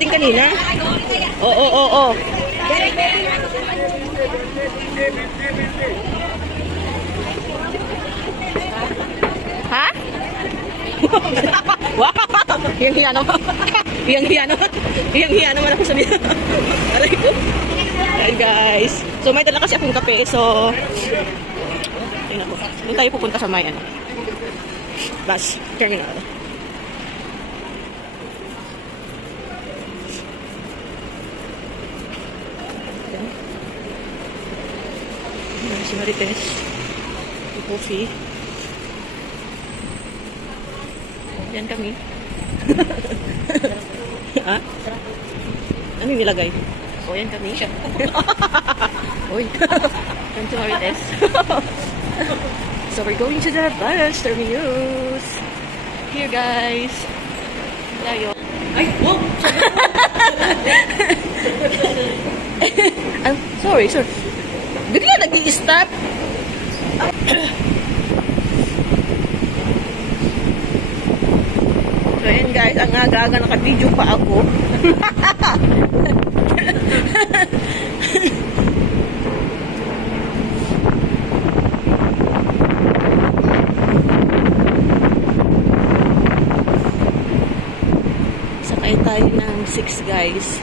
din kanina. Oo. Ha? Wow! Hiyang-hiya naman. Hiyang-hiya naman ako sabihin. Aray ko. Ayan guys. So may dala kasi akong kape. So, tingnan ko. Doon tayo pupunta sa may bus terminal. Ayan. Si Marites. Yung coffee. Yan kami. Ha? Ano yung nilagay? O, yan kami. Uy. Yan to Marites. So, we're going to the bus terminus. Here, guys. Layo. Ay, oh! Sorry. Bigla nag-i-stop. So, ayan guys, ang aga-aga naka-video pa ako. Sakay tayo ng 6 guys.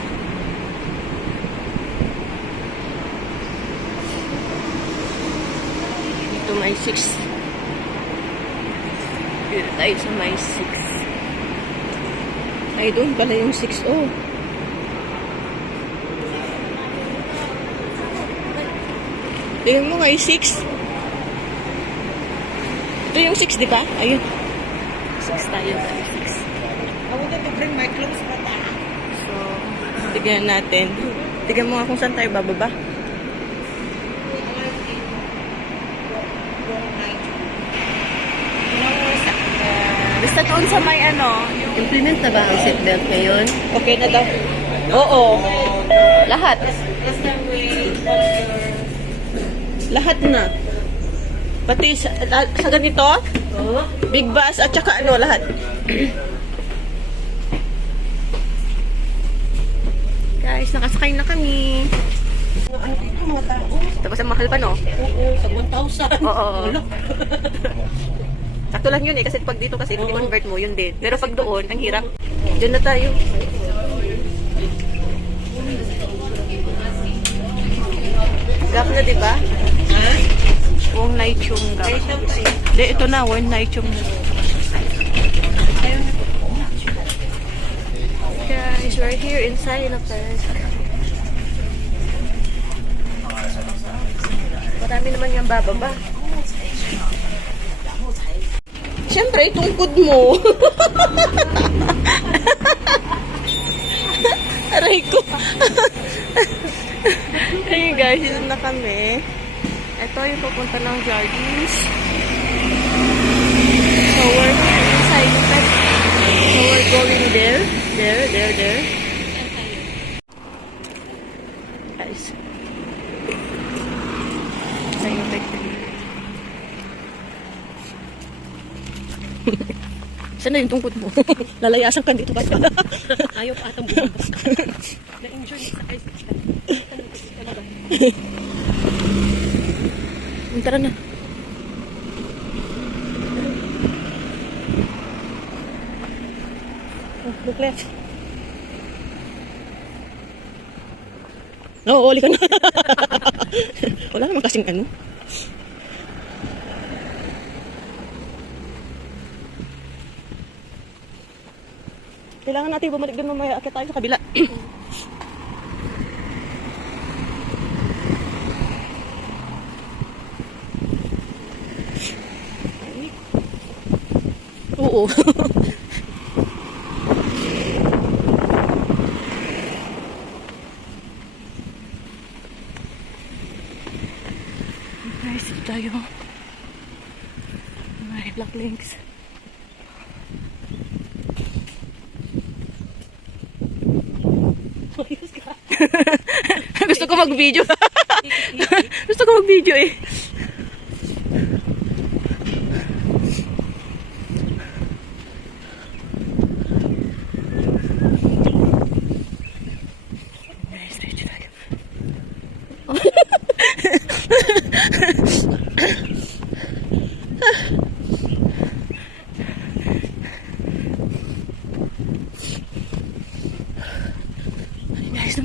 Dito may 6. Dito tayo sa may 6. Ay, doon pala yung 6. Oh. Tingnan mo nga yung 6. Ito yung 6, di ba? Ayun. 6 tayo. 6. I wanted to bring my clothes, but So, tignan natin. Tignan mo nga kung saan tayo bababa. Basta doon sa may implement na ba ang seatbelt ngayon? Okay na daw. Oo. Lahat. Lahat na. Pati sa ganito, big bus at saka lahat. Guys, nakasakay na kami. Ano ito mga tao? Tapos ang mahal pa, no? Oo, sa 1,000. Oo. Sakto lang yun kasi pag dito kasi i-convert mo, yun din. Pero pag doon, ang hirap. Diyan na tayo. Gap na, diba? Ha? Wong night yung gap. Hindi, ito na. Wong night yung guys, we're here inside of Sinopec. Marami naman yung bababa. Siyempre, tungkod mo. Aray ko. Ayun guys, dito na kami. Ito yung papunta ng Jardins. So, we're here inside the pet. So, we're going there. There. Guys. Ayun, saan na yung tungkod mo? Lalayasan ka dito pa. Ayaw pa atang bumabas. Na-enjoy sa guys. Tara na. Look left. Oo, uli ka na. Wala naman kasing Kailangan natin bumalik doon mamaya. Akit tayo sa kabila. Oo. Guys, ito tayo. May black links. Gusto ko mag-video. Gusto ko mag-video eh.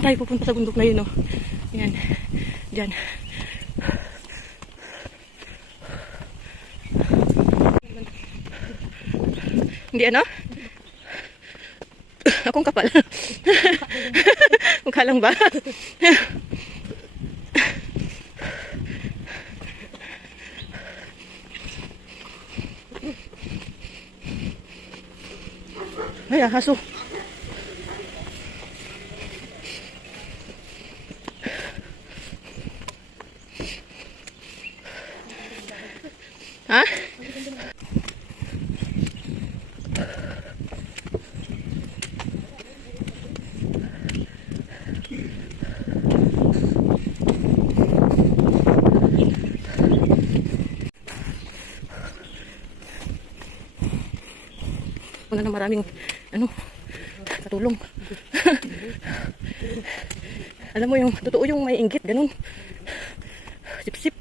tayo pupunta sa bundok na yun, oh. Yan. Diyan. Hindi ano? Akong kapal. Mukha lang ba? Ay, aso. Ha? Wala na maraming katulong. Alam mo yung totoo yung may inggit, ganun. Sip-sip.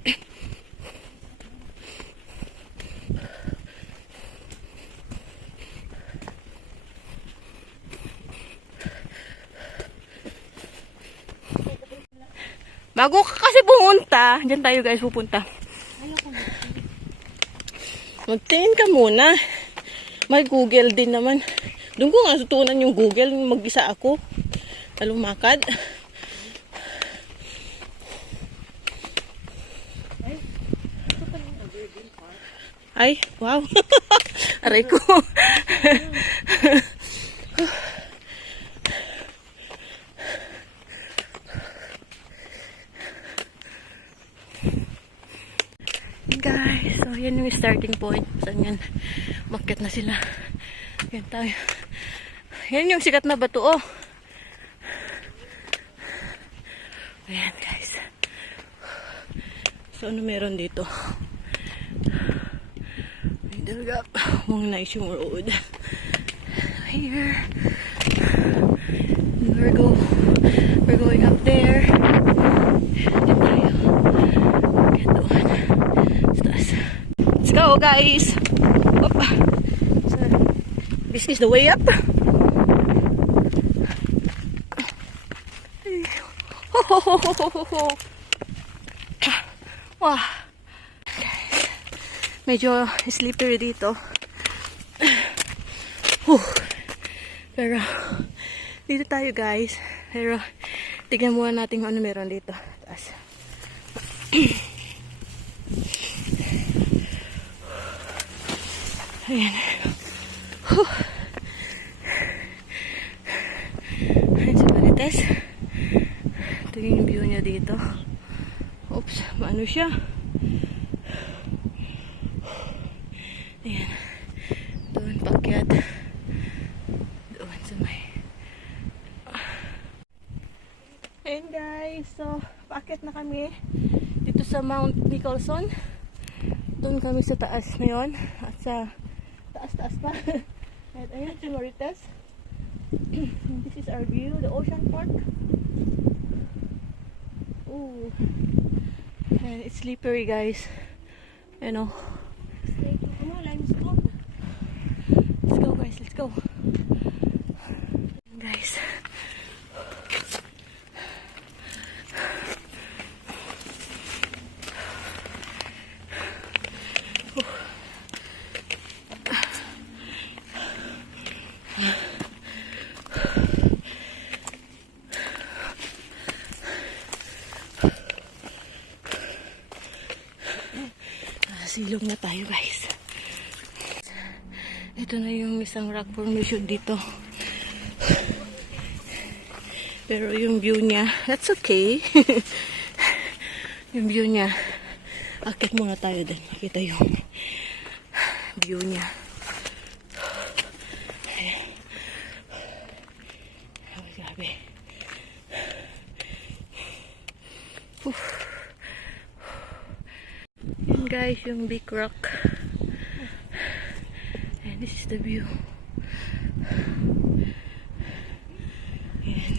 Bago ka kasi pumunta, dyan tayo guys pupunta. Magtingin ka muna. May Google din naman. Doon ko nga tutunan yung Google. Mag-isa ako. Talumakad. Ay, wow. Aray ko. Guys, so yan yung starting point. Saan yan? Bakit na sila? Yan tayo. Yan yung sikat na bato, oh. Ayan, guys. So, ano meron dito? May dalgap. Muang nice yung road. Here. We're going up there. Diyan tayo. Ayan doon. Let's go, guys. Up. So, this is the way up. Ho ho ho ho ho ho. Wow. Medyo slippery dito. Pero dito tayo, guys. Pero tignan muna natin kung ano meron dito. Taas. Ayan. Ayan si Marites. Ito yung view niya dito. Oops, maano siya. Ayan. Doon pakyat. Doon sa may. Ayan guys. So, pakyat na kami. Dito sa Mount Nicholson. Doon kami sa taas ngayon. At sa taas pa. At ayan si Marites. This is our view, the ocean park. Ooh. And it's slippery, guys. You know. Let's go, guys. Let's go. Guys. Silong na tayo, guys. Ito na yung isang rock formation dito. Pero yung view niya, that's okay. Yung view niya, akit muna tayo din. Makita yung view niya. Oh, grabe. Yan guys, yung big rock. And this is the view. Ayan.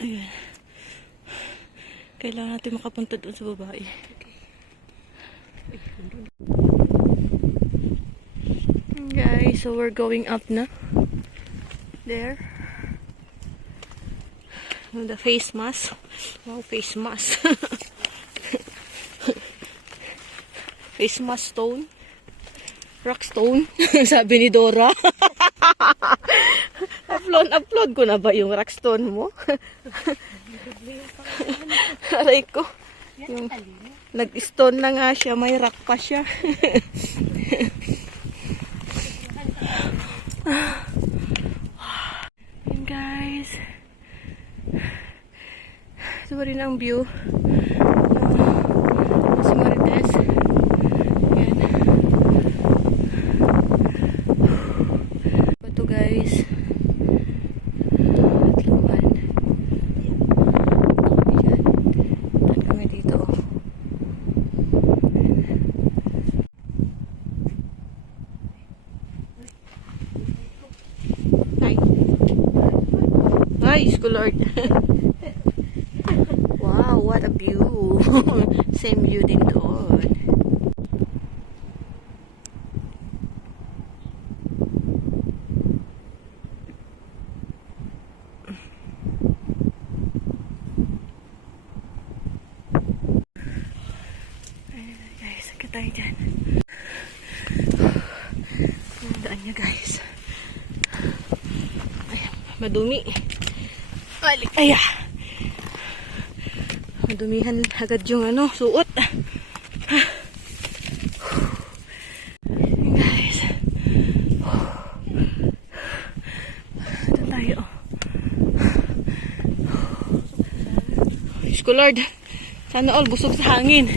Ayan. Kailangan natin makapunta doon sa babae. Guys, so we're going up na. There. The face mask. Wow, face mask. Face mask stone. Rock stone. Sabi ni Dora. upload ko na ba yung rock stone mo? Aray ko. Yung, nag-stone na nga siya. May rock pa siya. Yan guys. Ito pa rin ang view. Si Marites. Yan. Ito guys. Atlawan. Tan kami dito. Hi. Hi, Lord. Wow, what a view. Same view din doon. Ayan guys, sakit tayo dyan. Ang daan niya guys. Ayan, madumi. Ayan. Madumihan agad yung suot. Guys. Ito tayo. Diyos ko Lord. Sana all busog sa hangin.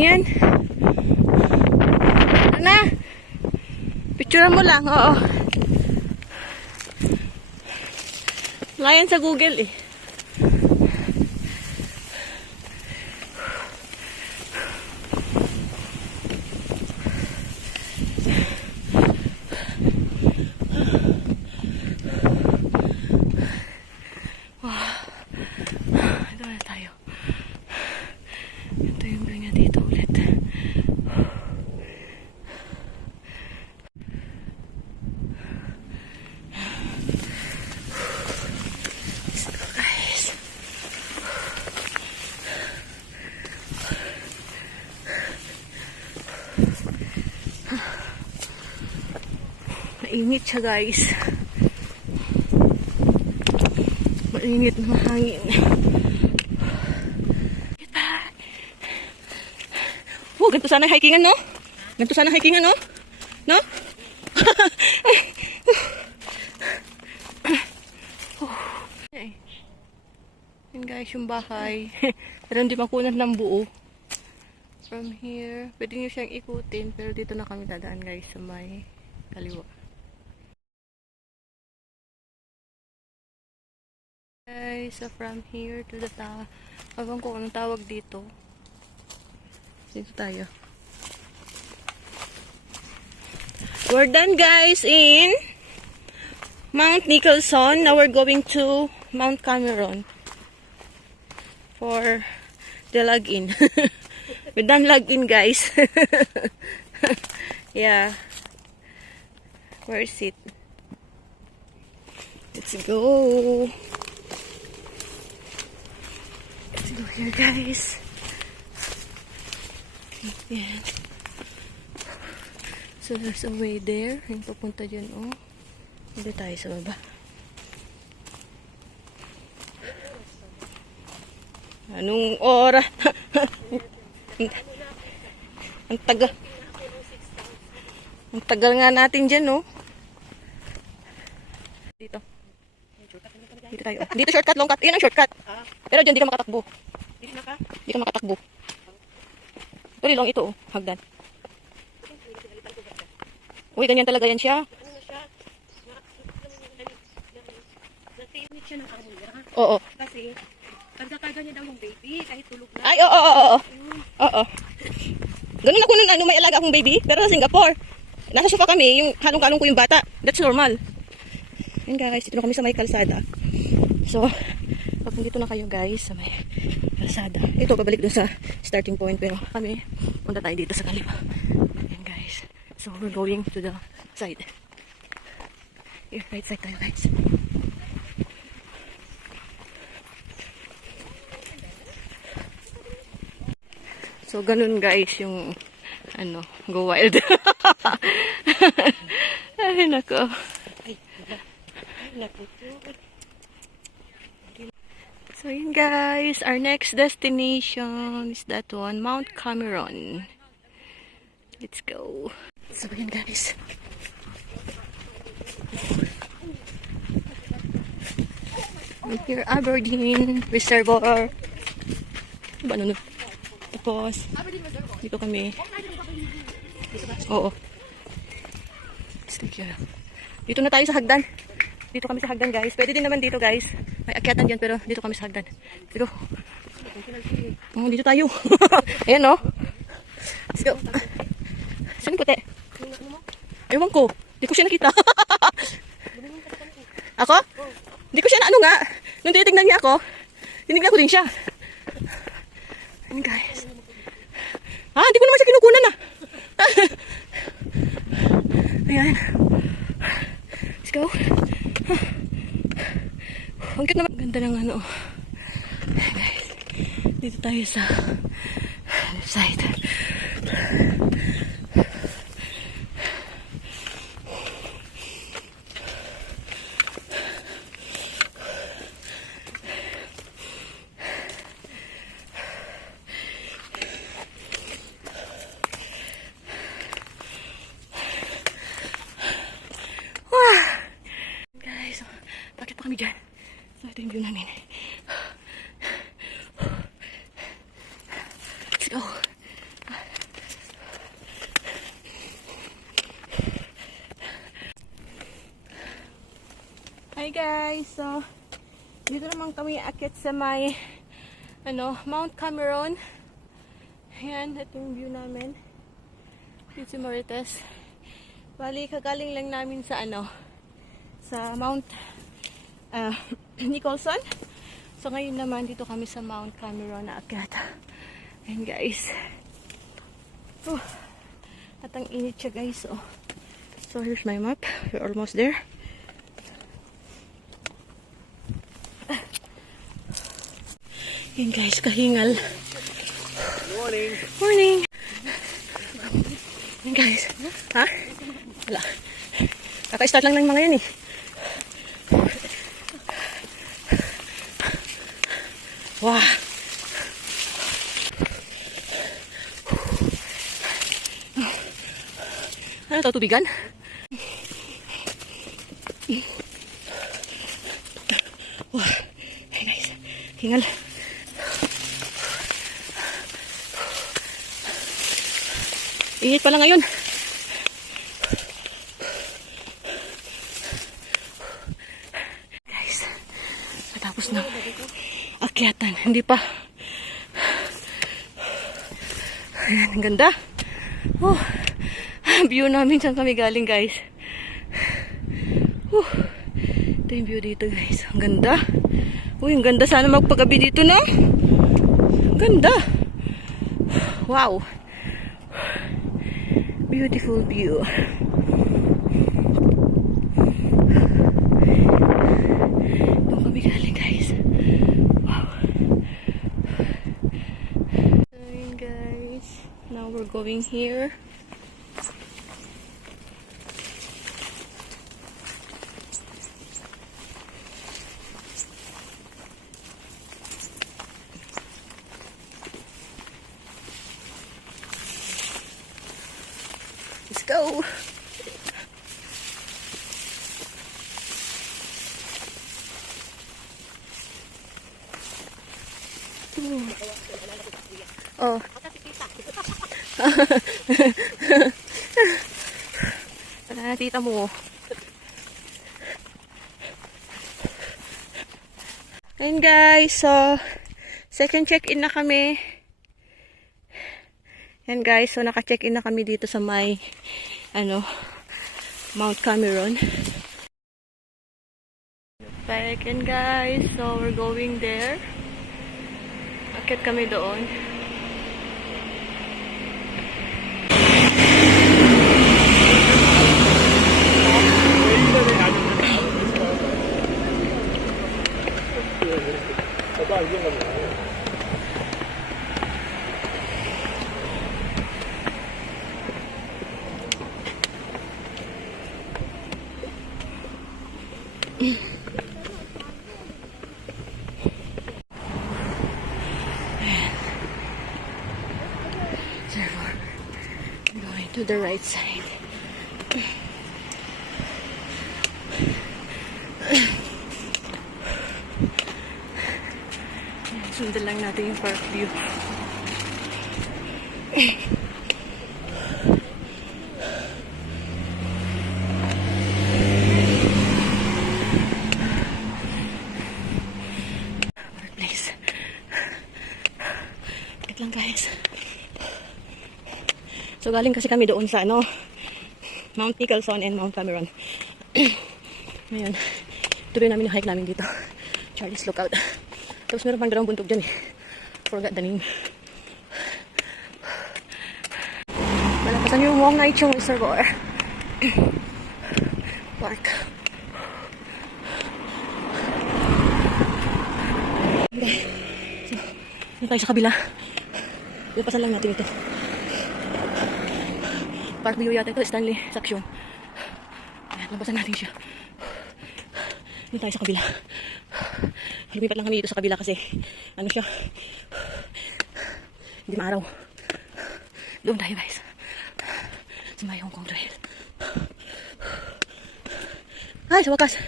Yan. Ana. Picture mo lang, oo. Layan sa Google eh. Wow. Ito na tayo. Ito yung view niya dito ulit. Let's go guys. Mainit siya guys. Mainit na mahangin. Ganito sana hikingan, no? Ganito sana hikingan, no? No? Yan guys, yung bahay. Pero hindi makunat ng buo. From here, pwede nyo siyang ikutin. Pero dito na kami dadaan guys sa may kaliwa. Guys, so from here to the tower. Abang ko anong tawag dito. Dito tayo. We're done guys in Mount Nicholson. Now we're going to Mount Cameron for the log-in. We're done log-in guys. Yeah. Where is it? Let's go. Let's go here guys. Yan. So, there's a way there. Yung papunta dyan, oh. Hindi tayo sa baba. Anong oras? Ang tagal. Ang tagal nga natin dyan, oh. Dito. Dito tayo. Dito shortcut, long cut. Yan ang shortcut. Pero dyan, di ka makatakbo. Di ka makatakbo. Tuloy lang ito, oh. Hagdan. Uy, ganyan talaga yan siya. Nag-unit siya ng kamuya. Oo. Kasi, karga-karga niya daw yung baby, kahit tulog na. Ay, oo. Oo. Ganun ako nung may alaga akong baby, pero sa Singapore. Nasa sofa kami, yung halong-kalong ko yung bata. That's normal. Yan guys, dito na kami sa may kalsada. So, Pag nandito na kayo guys sa may kalsada. Ito, babalik dun sa starting point. Pero kami, punta tayo dito sa kaliwa. Ayan guys. So, we're going to the side. Here, right side tayo guys. So, ganun guys yung ano, go wild. Ay, nako. So, yun guys. Our next destination is that one, Mount Cameron. Let's go. So, yun guys. We're here, Aberdeen Reservoir. Ba, ano, tapos, dito kami. Oo. Dito na tayo sa hagdan. Dito kami sa hagdan, guys. Pwede din naman dito, guys. May akyatan dyan, pero dito kami sa hagdan. Dito. Oh, dito tayo. Ayan, no? Let's go. Saan yung puti? Ewan ko. Di ko siya nakita. Ako? Di ko siya na ano nga. Nung tinitignan niya ako, tinignan ko din siya. Ayan, guys. Ah, hindi ko naman siya kinukunan, ah. Ayan. Let's go. Ang cute naman. Ganda ng ano. Ayan, guys. Dito tayo sa left side. Bakit pa kami dyan? So, ito yung view namin. Let's go. Hi guys! So, dito naman kami aakyat sa may Mount Cameron. Ayan, ito yung view namin. Dito si Marites. Bali, kagaling lang namin sa sa Mount Nicholson. So ngayon naman dito kami sa Mount Cameron na akyat. Ayan guys. At ang init siya guys. So here's my map. We're almost there. Ayan guys, kahingal. Morning. Morning. Ayan guys. Ha? Wala. Kaka-start lang ng mga yan eh. Wow. Ano ito, tubigan? Wow. Hey guys, hingal. Init pala ngayon. Guys, matapos na akyatan. Hindi pa. Ayan, ang ganda. View namin saan kami galing guys. Ito yung view dito guys. Ang ganda. Uy, ang ganda. Sana magpagabi dito na. Ang ganda. Wow. Beautiful view. Doon kami galing guys. Wow. Ayun guys. Now we're going here. Let's go. Oh. Wala na tita mo. Ayun guys, so second check-in na kami. Yan guys, so naka-check-in na kami dito sa may Mount Cameron. back. And guys, so we're going there. Akit kami doon. Therefore, I'm going to the right side. Sundan lang natin yung park view. Our place. Wait lang guys. So galing kasi kami doon sa ano, Mount Nicholson and Mount Cameron. Ngayon, tuloy namin yung hike namin dito. Charlie's Lookout. Tapos meron pang dalawang bundok dyan eh. Forgot the name. Malapasan yung Wong Nai Chung Reservoir. Park. Okay. So, yun tayo sa kabila. Lapasan lang natin ito. Park view yata ito. Stanley section. Ayan, lapasan natin siya. Yun tayo sa kabila. Lumipat lang kami dito sa kabila kasi ano siya, hindi maaraw. Doon tayo guys sa may Hong Kong Trail. Ay, sa wakas.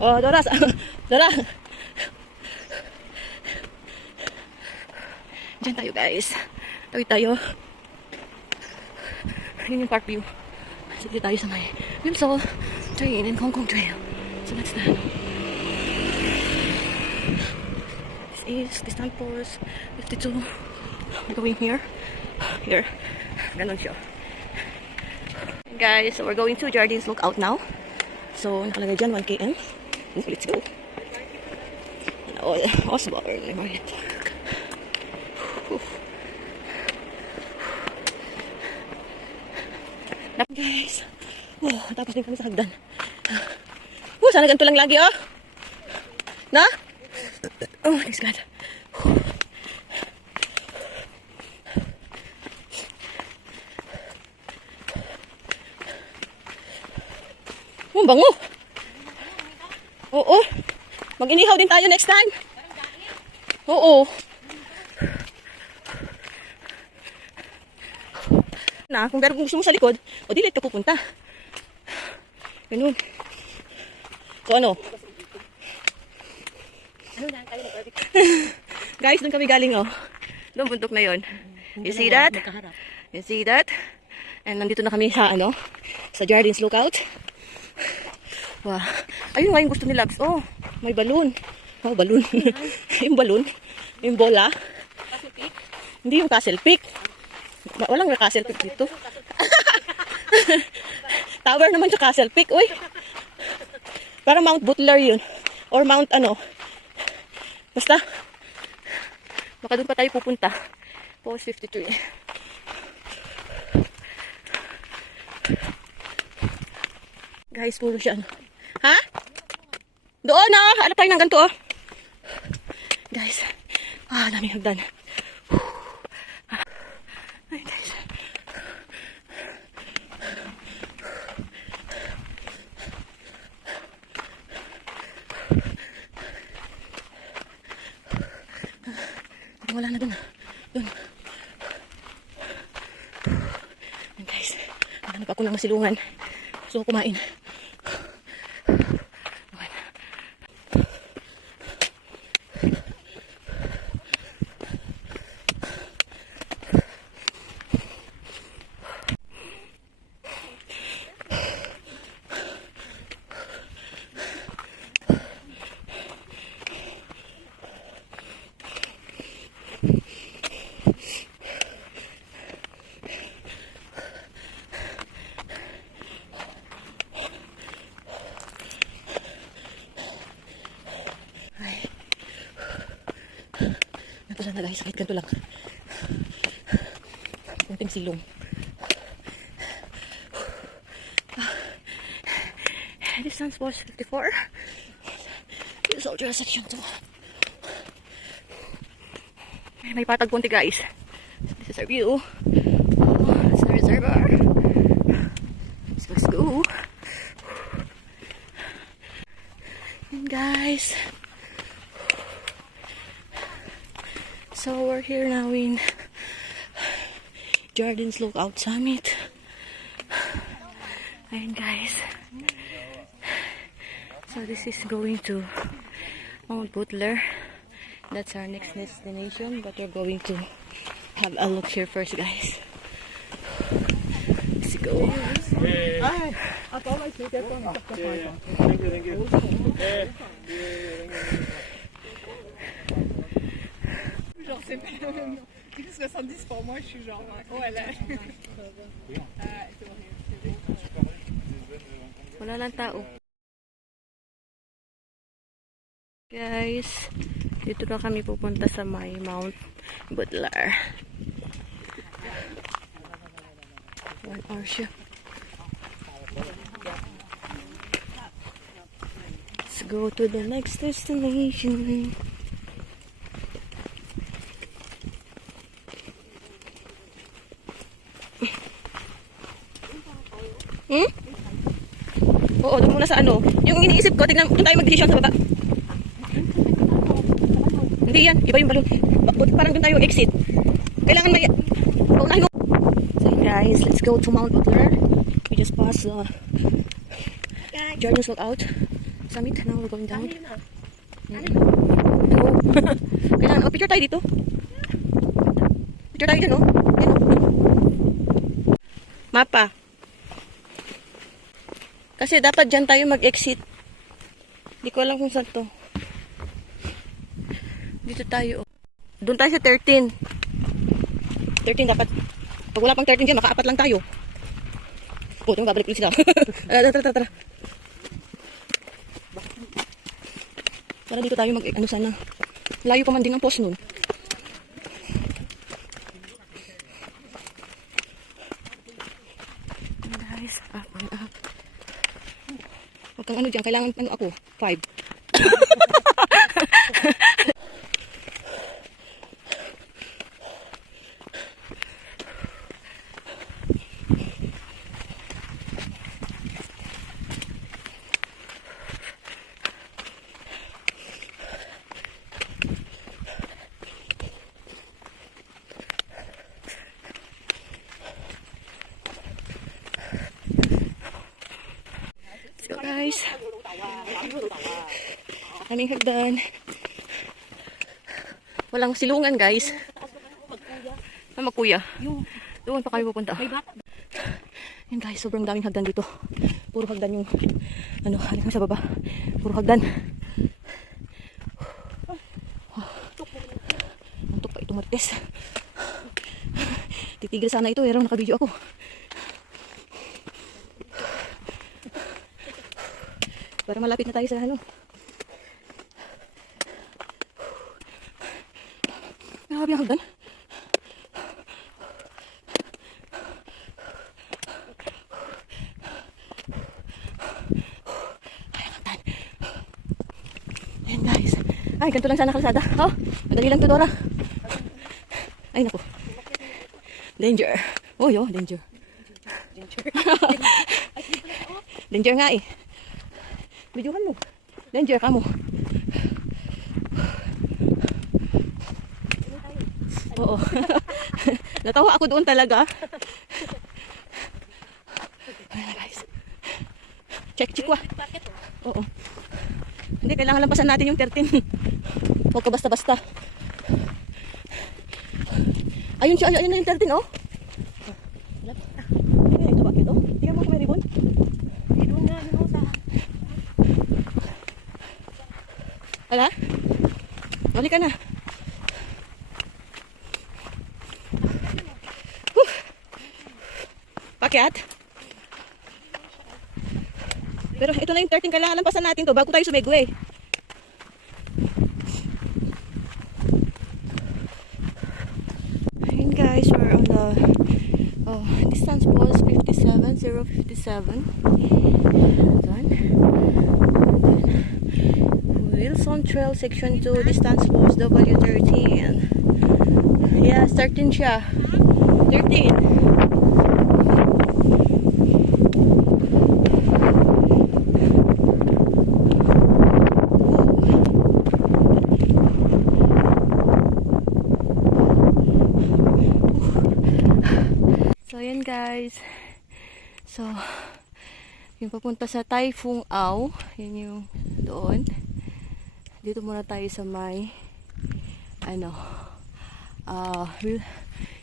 Oh, Dora! Dora! Diyan tayo guys. Tawid tayo. Yun yung park view. Sige tayo sa may Wilson Train and Hong Kong Trail. So that's that. This is Distant Force 52. We're going here. Here. Ganon siya. And guys, so we're going to Jardines Lookout now. So, nakalagay dyan 1 km. Let's go. Oh, Osborne Memorial Park. Guys. Oh, tapos din kami sa hagdan. Sana ganito lang lagi, oh. Na? Oh, thanks God. Oh, bango. Oo. Mag-inihaw din tayo next time. Oo. Na, kung meron gusto mo sa likod, o di, ka pupunta. Ganun. So, ano? Guys, doon kami galing, oh. Doon, bundok na yon. You see that? You see that? And nandito na kami sa, ano? Sa Jardines Lookout. Wow. Ayun nga yung gusto ni Labs. Oh, may balloon. Oh, balloon. Yung balloon. Yung bola. Castle Peak? Hindi yung Castle Peak. Walang Castle Peak dito. Tower naman sa Castle Peak. Uy. Parang Mount Butler yun. Or Mount ano. Basta. Baka doon pa tayo pupunta. Post 53. Guys, puro siya ano. Ha? Doon na, hanap tayo ng ganito, oh. Guys, daming hagdan. Ay, guys. Wala na dun. Dun. Ayan, guys. Hanap ako ng masilungan. Gusto ko kumain. Tara na guys, kahit ganito lang. Kunting silong. Distance was 54. Soldier section 2. May patag punti guys. This is our view. It's the reservoir. Let's go. And guys, so we're here now in Jordan's Lookout Summit. And guys, so this is going to Mount Butler. That's our next destination, but we're going to have a look here first, guys. Let's go. Thank you, thank you. Genre, c'est pas le même nom. Du coup, 70 pour moi, je suis genre, oh, elle a. Wala lang tao. Guys, dito na kami pupunta sa may Mount Butler. 1 hour siya. Let's go to the next destination. Oo, doon muna sa ano. Yung iniisip ko, tignan, doon tayo mag-decision sa baba. Hindi yan, iba yung balon. Parang doon tayo exit. Kailangan may... Paunahin mo. So guys, let's go to Mount Butler. We just passed Jordan's Lookout Summit. Now we're going down. No. Kailangan, oh, picture tayo dito. Picture tayo dyan, oh. Yan, oh. Mapa. Kasi dapat dyan tayo mag-exit. Hindi ko alam kung saan to. Dito tayo. Doon tayo sa 13. 13 dapat. Pag wala pang 13 dyan, makaapat lang tayo. Oh, ito babalik ulit sila. Tara. Para dito tayo ano sana. Layo pa man din ang post nun. Guys, up and up. Huwag kang ano dyan, kailangan ano ako, 5. So guys, aming hagdan. Walang silungan guys. Magkuya. Doon pa kayo pupunta. Yan guys, sobrang daming hagdan dito. Puro hagdan yung ano, hanggang sa baba. Puro hagdan. Antok pa ito Marites. Titigil sana ito, pero naka-video ako. Para malapit na tayo sa ano. Grabe ang hagdan. Ay, ang hagdan. Ayan guys. Ay, ganito lang sana kalsada. Oh, madali lang to, Dora. Ay, naku. Danger. Oh, yo, danger. Danger nga eh. Videohan mo. Danger ka mo. Oo. Natawa ako doon talaga. Ayan guys. Check wa. Oo. Hindi, kailangan lampasan natin yung 13. Huwag ka basta-basta. Ayun siya, ayun na yung 13, oh. Ay, ito bakit, oh. Tingnan mo kung may ribbon. Doon nga, yun sa... Wala? Balik ka na. Pakyat? Pero ito na yung 13. Kailangan lampasan natin to bago tayo sumigwe. 057. Done. Wilson Trail Section 2, distance post W13. Yeah, 13 siya. 13. So, ayan guys. So, yung papunta sa Tai Fung Ao. Yan yung doon. Dito muna tayo sa may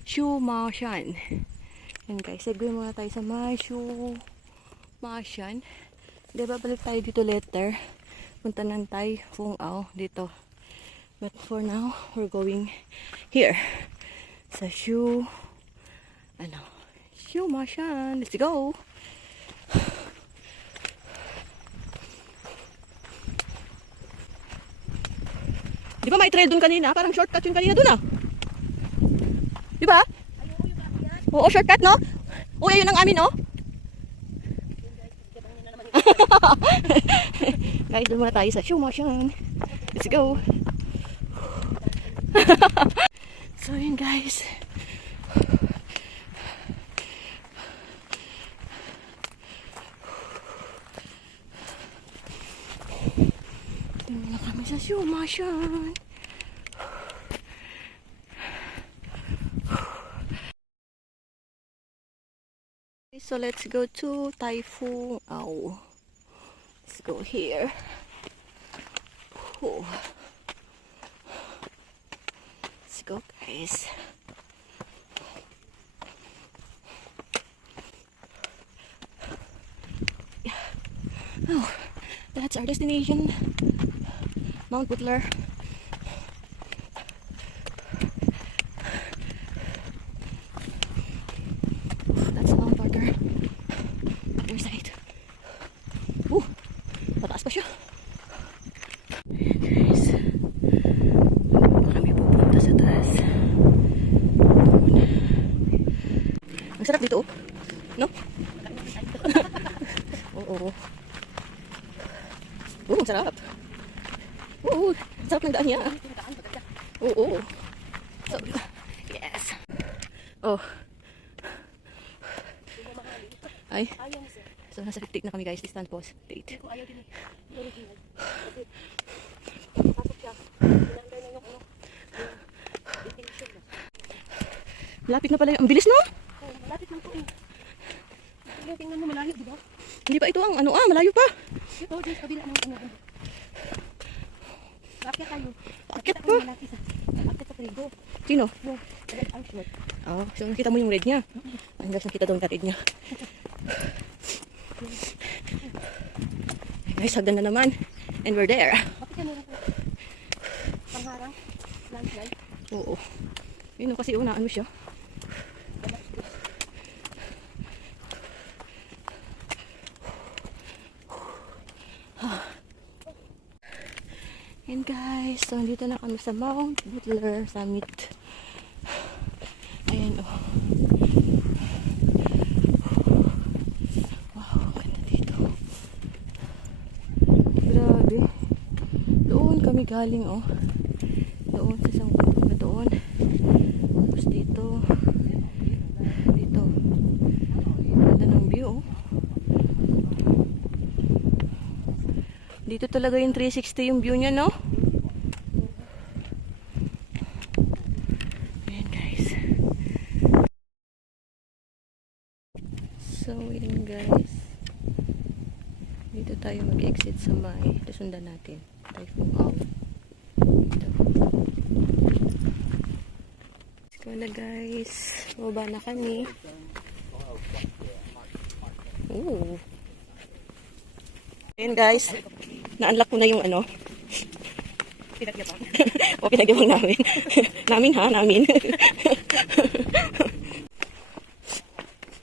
Shu Ma Shan. Yan guys. Segway muna tayo sa may Shu Ma Shan. Diba, balik tayo dito later. Punta ng Tai Fung Ao dito. But for now, we're going here. Sa Shu Ma Shan. Let's go! Di ba may trail dun kanina? Parang shortcut yun kanina dun ah. Di ba? Oo, shortcut no? Oo, ayun ang amin oh. Guys, dun muna tayo sa Shu Ma Shan. Let's go! So yun guys. Sa Shu Ma Shan. So let's go to Tai Fung Ao. Let's go here. Oh. Let's go guys. Oh, that's our destination. Mount Butler. That's Mount Parker. Other side. Pataas pa siya. Guys. Kami pupunta sa taas. Ang sarap dito oh. No? Oo. Ang sarap. Oo, sarap ng daan niya. Oo. So, yes. Oh. Ay. So, nasa 58 na kami guys. Distance post. 8. Lapit na pala yung... Ang bilis no? Malapit lang po eh. Tingnan mo, malayo, di ba? Hindi pa ito ang malayo pa. Ito, dito, kabila ng Bakit tayo? Bakit pa? Bakit pa rin? Go. Sino? Go. Ang short. Oh, so nakita mo yung red niya. Ang guys, nakita doon ka red niya. Guys, hagdan na naman. And we're there. Bakit yan meron po? Pangharang? Landslide? Oo. Yun kasi una, siya? And guys, so dito na kami sa Mount Butler Summit. Ayan oh. Wow, ganda dito. Grabe. Doon kami galing oh. Doon sa isang na doon. Tapos dito. Dito. Ganda ng view oh. Dito talaga yung 360 yung view niya, no? Ayan, guys. So, yun, guys. Dito tayo mag-exit sa may. Sundan natin. Tai Fung Ao. Dito. Let's go na, guys. Baba na kami. Ooh. Ayan, guys. Na-unlock ko na yung Pinagyabang. o, pinagyabang namin. Namin.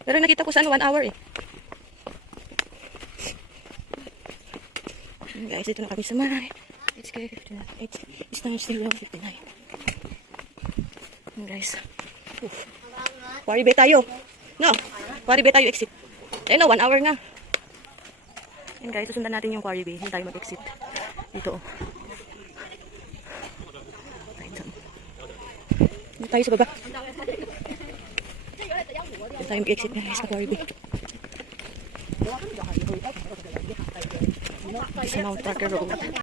Pero nakita ko saan 1 hour eh. Guys, dito na kami sa may. It's okay, 59. It's time still 59. Guys. Wari be tayo. No. Wari be tayo exit. Ayun na, 1 hour na. Yan guys, susundan natin yung Quarry Bay. Hindi tayo mag-exit. Dito. Dito tayo sa baba. Dito tayo mag-exit guys sa Quarry Bay. Sa Mount Parker Road.